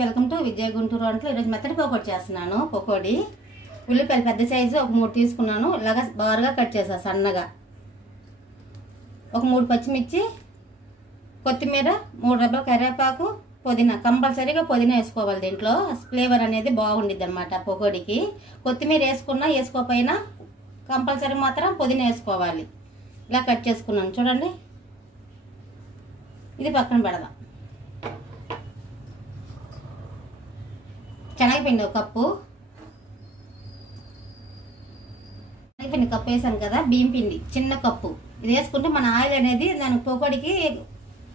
Welcome to విజయ గుంటూరు వంటలు. ఈరోజు మెత్తటి పకోడీ చేస్తున్నాను. పకోడీ ఉల్లిపాయలు పెద్ద సైజు ఒక 3 తీసుకున్నాను. ఇలాగా బారుగా కట్ చేసాను సన్నగా. ఒక 3 పచ్చిమిర్చి, కొత్తిమీర, 3 రెబ్బల కరివేపాకు, పుదీనా. కంపల్సరీగా పుదీనా వేసుకోవాలి. దీంట్లో ఫ్లేవర్ అనేది బాగుండిద్ది అనమాట పకోడీకి. కొత్తిమీర వేసుకున్నా వేసుకోకపోయినా కంపల్సరీ మాత్రం పుదీనా వేసుకోవాలి. ఇలా కట్ చేసుకున్నాను చూడండి. ఇది పక్కన పెడదాం. శనగపిండి ఒక కప్పు, శనగపిండి కప్పు వేసాను కదా. బియ్యం పిండి చిన్న కప్పు. ఇది వేసుకుంటే మన ఆయిల్ అనేది దాని పకోడీకి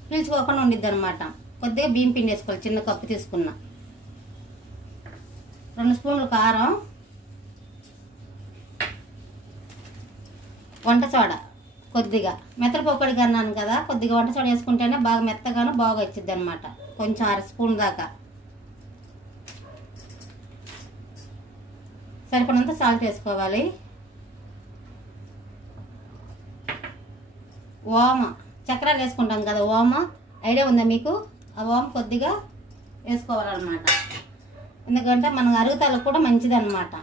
పీల్చుకోకుండా ఉండిద్ది అనమాట. కొద్దిగా బియ్యం పిండి వేసుకోవాలి. చిన్న కప్పు తీసుకున్నా. 2 స్పూన్లు కారం, వంట సోడా కొద్దిగా. మెత్తటి పకోడీకి అన్నాను కదా, కొద్దిగా వంట సోడా వేసుకుంటేనే బాగా మెత్తగాను బాగా వచ్చింది అనమాట. కొంచెం 1/2 స్పూన్ దాకా. సరిపడినంత సాల్ట్ వేసుకోవాలి. ఓమ, చక్రాలు వేసుకుంటాం కదా, ఓమ ఐడియా ఉందా మీకు? ఆ ఓమ కొద్దిగా వేసుకోవాలన్నమాట. ఎందుకంటే మన అరుగుతాలకు కూడా మంచిది అనమాట.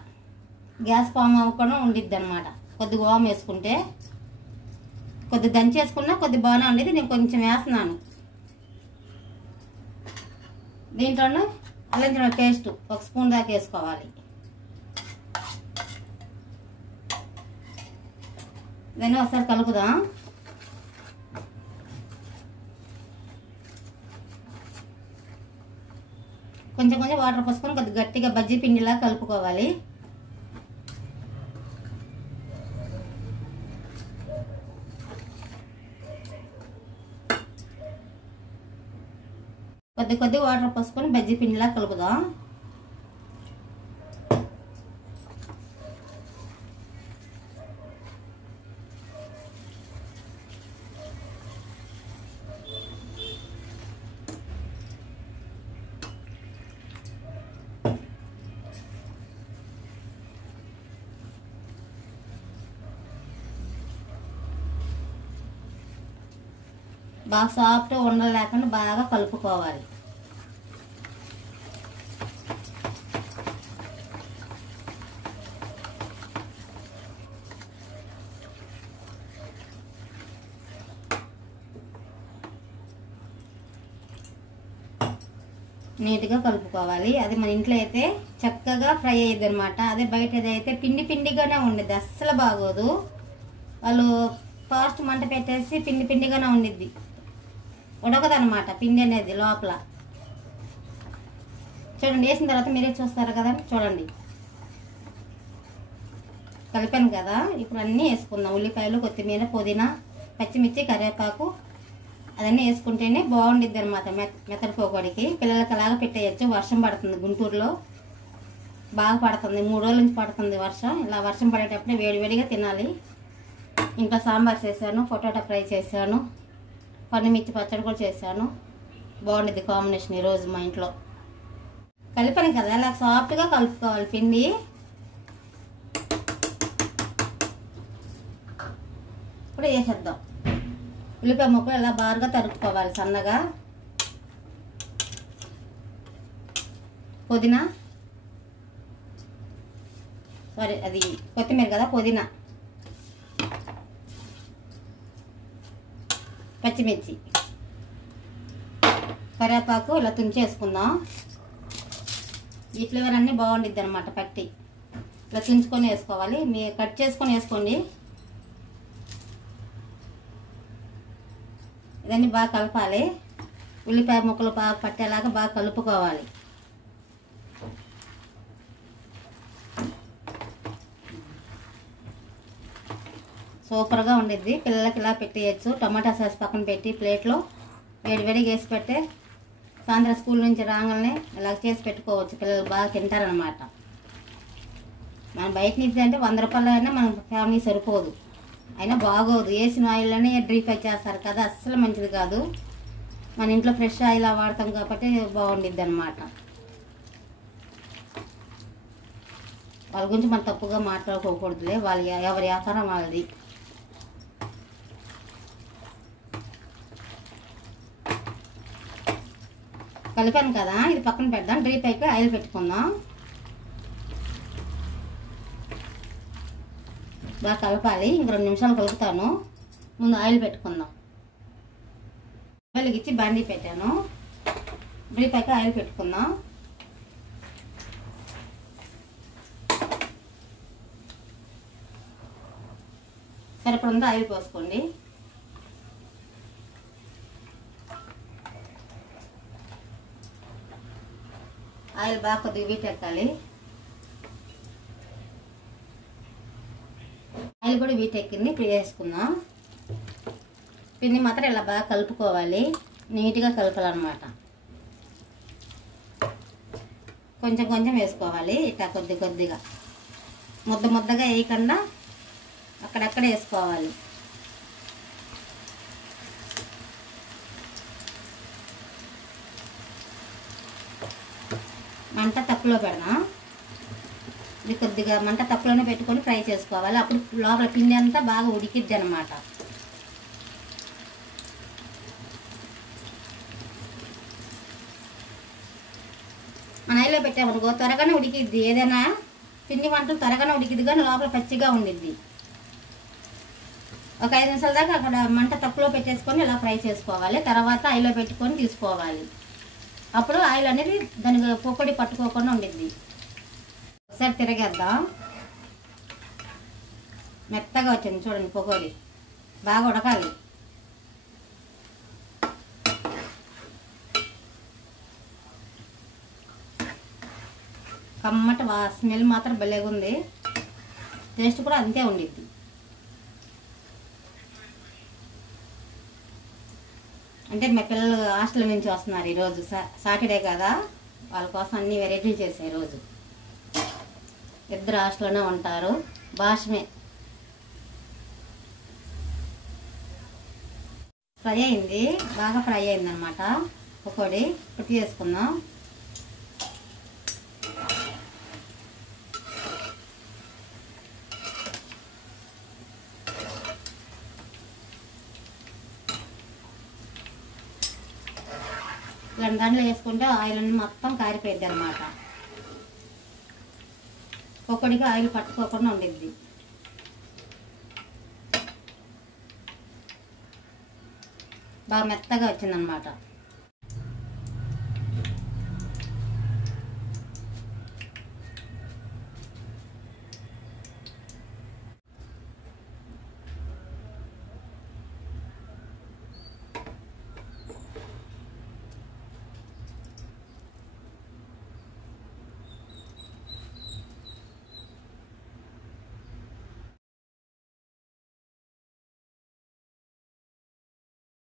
గ్యాస్ ఫామ్ అవ్వకుండా ఉండిద్ది అనమాట. కొద్దిగా ఓమ వేసుకుంటే. కొద్దిగా దంచి వేసుకున్నా కొద్దిగా బాగానే ఉండేది. నేను కొంచెం వేస్తున్నాను. దీంట్లోనే అల్లం పేస్ట్ 1 స్పూన్ దాకా వేసుకోవాలి. దాన్ని ఒకసారి కలుపుదాం. కొంచెం కొంచెం వాటర్ పోసుకొని కొద్దిగా గట్టిగా బజ్జీ పిండిలా కలుపుకోవాలి. కొద్దిగా వాటర్ పోసుకొని బజ్జీ పిండిలా కలుపుదాం. బాగా సాఫ్ట్గా ఉండలు లేకుండా బాగా కలుపుకోవాలి. నీట్గా కలుపుకోవాలి. అది మన ఇంట్లో అయితే చక్కగా ఫ్రై అయ్యిద్ది అనమాట. అదే బయట అయితే పిండి పిండిగానే ఉండేది, అస్సలు బాగోదు. వాళ్ళు ఫాస్ట్ మంట పెట్టేసి పిండి పిండిగానే ఉండిద్ది, ఉడకదనమాట పిండి అనేది లోపల. చూడండి, వేసిన తర్వాత మీరే చూస్తారు కదా. చూడండి, కలిపాను కదా. ఇప్పుడు అన్నీ వేసుకుందాం. ఉల్లిపాయలు, కొత్తిమీర, పుదీనా, పచ్చిమిర్చి, కరివేపాకు అదన్నీ వేసుకుంటేనే బాగుండిద్ది అనమాట మెత్తటి పకోడీకి. పిల్లలకి అలాగా పెట్టేయచ్చు. వర్షం పడుతుంది గుంటూరులో, బాగా పడుతుంది. 3 రోజుల నుంచి పడుతుంది వర్షం. ఇలా వర్షం పడేటప్పుడే వేడివేడిగా తినాలి. ఇంట్లో సాంబార్ చేశాను, పొటాటో ఫ్రై చేశాను, పండుమిర్చి పచ్చడి కూడా చేశాను. బాగుండిద్ది కాంబినేషన్ ఈరోజు మా ఇంట్లో. కలిపాను కదా, ఇలా సాఫ్ట్గా కలుపుకోవాలి పిండి. ఇప్పుడు వేసేద్దాం. ఉల్లిపాయ ముక్కలు ఇలా బారుగా తరుక్కోవాలి సన్నగా. పుదీనా, సారీ అది కొత్తిమీర కదా, పుదీనా, పచ్చిమిర్చి, కరివేపాకు ఇలా తుంచేసుకుందాం. ఈ ఫ్లేవర్ అన్నీ బాగుండిద్ది అనమాట పట్టి. ఇలా తుంచుకొని వేసుకోవాలి. మీరు కట్ చేసుకొని వేసుకోండి. ఇదన్నీ బాగా కలపాలి. ఉల్లిపాయ ముక్కలు బాగా పట్టేలాగా బాగా కలుపుకోవాలి. సూపర్గా ఉండిద్ది. పిల్లలకి ఇలా పెట్టేయచ్చు. టమాటా సాస్ పక్కన పెట్టి ప్లేట్లో వేడివేడిగా వేసి పెడితే సాయంత్రం స్కూల్ నుంచి రాగానే ఇలా చేసి పెట్టుకోవచ్చు. పిల్లలు బాగా తింటారనమాట. మనం బయట నుంచి అంటే 100 రూపాయలు అయినా మన ఫ్యామిలీ సరిపోదు. అయినా బాగోదు. వేసిన ఆయిల్లోనే డీప్ ఫ్రై చేస్తారు కదా, అస్సలు మంచిది కాదు. మన ఇంట్లో ఫ్రెష్ ఆయిల్ వాడతాం కాబట్టి బాగుండిద్ది అనమాట. వాళ్ళ గురించి మనం తప్పుగా మాట్లాడుకోకూడదులే. వాళ్ళ ఎవరి వ్యాపారం వాళ్ళది. కలిపాను కదా, ఇది పక్కన పెడదాం. డీప్ అయిపోయి ఆయిల్ పెట్టుకుందాం. బాగా కలపాలి. ఇంక 2 నిమిషాలు కలుపుతాను. ముందు ఆయిల్ పెట్టుకుందాం. వెలిగించి బండి పెట్టాను. డీప్ అయిపోయి ఆయిల్ పెట్టుకుందాం. సరిపడంతా ఆయిల్ పోసుకోండి. ఆయిల్ బాగా కొద్దిగా వీటెక్కాలి. ఆయిల్ కూడా వీటెక్కింది. ఇప్పుడు వేసుకుందాం. పిండి మాత్రం ఇలా బాగా కలుపుకోవాలి. నీట్గా కలపాలన్నమాట. కొంచెం కొంచెం వేసుకోవాలి. ఇట్లా కొద్ది కొద్దిగా, ముద్దగా వేయకుండా అక్కడక్కడ వేసుకోవాలి. మంట తక్కువలో పెడదాం. ఇది కొద్దిగా మంట తక్కువలోనే పెట్టుకొని ఫ్రై చేసుకోవాలి. అప్పుడు లోపల పిండి అంతా బాగా ఉడికిద్ది అన్నమాట. మన ఆయిల్లో పెట్టామనుకో త్వరగానే ఉడికిద్ది. ఏదైనా పిండి వంటలు త్వరగానే ఉడికిద్ది, కానీ లోపల పచ్చిగా ఉండిద్ది. ఒక 5 నిమిషాల దాకా అక్కడ మంట తక్కువలో పెట్టేసుకొని ఇలా ఫ్రై చేసుకోవాలి. తర్వాత ఆయిల్లో పెట్టుకొని తీసుకోవాలి. అప్పుడు ఆయిల్ అనేది దానికి పొక్కడి పట్టుకోకుండా ఉండిద్ది. ఒకసారి తిరగేద్దాం. మెత్తగా వచ్చింది చూడండి. పొకోడి బాగా ఉడకాలి. కమ్మటి స్మెల్ మాత్రం భలేగా ఉంది. టేస్ట్ కూడా అంతే ఉండిద్ది. అంటే మా పిల్లలు హాస్టల్ నుంచి వస్తున్నారు ఈరోజు. సాటర్డే కదా, వాళ్ళ కోసం అన్ని వెరైటీలు చేసాయి ఈరోజు. 2 హాస్టల్లోనే ఉంటారు. భాషమే ఫ్రై అయింది. బాగా ఫ్రై అయింది అనమాట పకోడీ. ఇప్పుడు చేసుకుందాం. ఇలాంటి దాంట్లో వేసుకుంటే ఆయిల్ అన్ని మొత్తం కారిపోయింది అనమాట. పకోడీకి ఆయిల్ పట్టుకోకుండా ఉండిద్ది. బాగా మెత్తగా వచ్చిందనమాట.